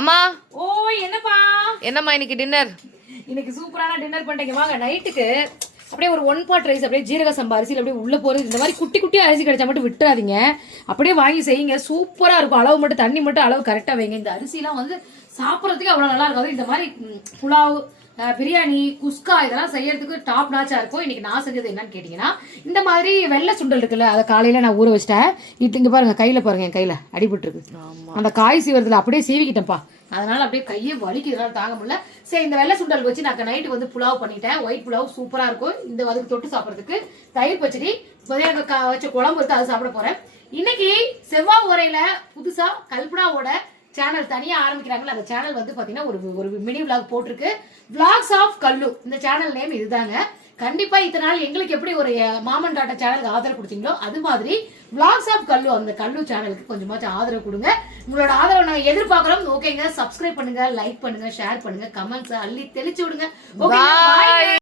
அம்மா ஓ என்னப்பா என்னம்மா இன்னைக்கு டின்னர்? இன்னைக்கு சூப்பரான டின்னர் பண்ணிட்டீங்க. வாங்க நைட்டுக்கு அப்படியே ஒரு 1 pot ரைஸ் அப்படியே ஜீரக சம்பா அரிசியில் அப்படியே உள்ள போறது. இந்த மாதிரி குட்டி குட்டி அரிசி கிடைச்சா மட்டும் விட்டுறாதீங்க, அப்படியே வாங்கி செய்யுங்க. சூப்பரா இருக்கும். அளவு மட்டும் தண்ணி மட்டும் அளவு கரெக்டா வைங்க. இந்த அரிசிலாம் வந்து சாப்பிட்றதுக்கு அவ்வளவு நல்லா இருக்காது. இந்த மாதிரி புலாவ், பிரியாணி, குஸ்கா இதெல்லாம் செய்யறதுக்கு டாப் நாச்சா இருக்கும். இன்னைக்கு நான் செஞ்சது என்னன்னு கேட்டீங்கன்னா, இந்த மாதிரி வெள்ளை சுண்டல் இருக்குல்ல, அதை காலையில நான் ஊற வச்சிட்டேன். இங்க பாருங்க, கையில பாருங்க, என் கையில அடிபட்டு இருக்கு. அந்த காய் சீவரத்துல அப்படியே சீவிக்கிட்டேன்ப்பா. அதனால அப்படியே கையை வலிக்குதுனால தாங்க முடியல. சரி, இந்த வெள்ளை சுண்டல் வச்சு நான் நைட்டுக்கு வந்து புலாவ் பண்ணிட்டேன். ஒயிட் புலாவ் சூப்பரா இருக்கும். இந்த அதுக்கு தொட்டு சாப்பிட்றதுக்கு தயிர் பச்சடி, மதியானம் வச்ச குழம்பு எடுத்து அதை சாப்பிட போறேன். இன்னைக்கு செவ்வாய் உரையில புதுசா கல்பனாவோட சேனல் தனியா ஆரம்பிக்கிறாங்கல்ல, அந்த சேனல் வந்து பாத்தீங்கன்னா ஒரு மினி விளாக் போட்டிருக்கு. விளாக்ஸ் ஆஃப் கல்லு, இந்த சேனல் நேம் இதுதாங்க. கண்டிப்பா இத்தனை நாள் எங்களுக்கு எப்படி ஒரு மாமன் டாட்டா சேனலுக்கு ஆதரவு கொடுத்தீங்களோ அது மாதிரி விளாக்ஸ் ஆஃப் கல்லு, அந்த கல்லு சேனலுக்கு கொஞ்சமாச்சும் ஆதரவு கொடுங்க. உங்களோட ஆதரவு நாங்க எதிர்பார்க்கிறோம். ஓகேங்க, சப்ஸ்கிரைப் பண்ணுங்க, லைக் பண்ணுங்க, ஷேர் பண்ணுங்க, கமெண்ட்ஸ் அள்ளி தெளிச்சு விடுங்க. ஓகே.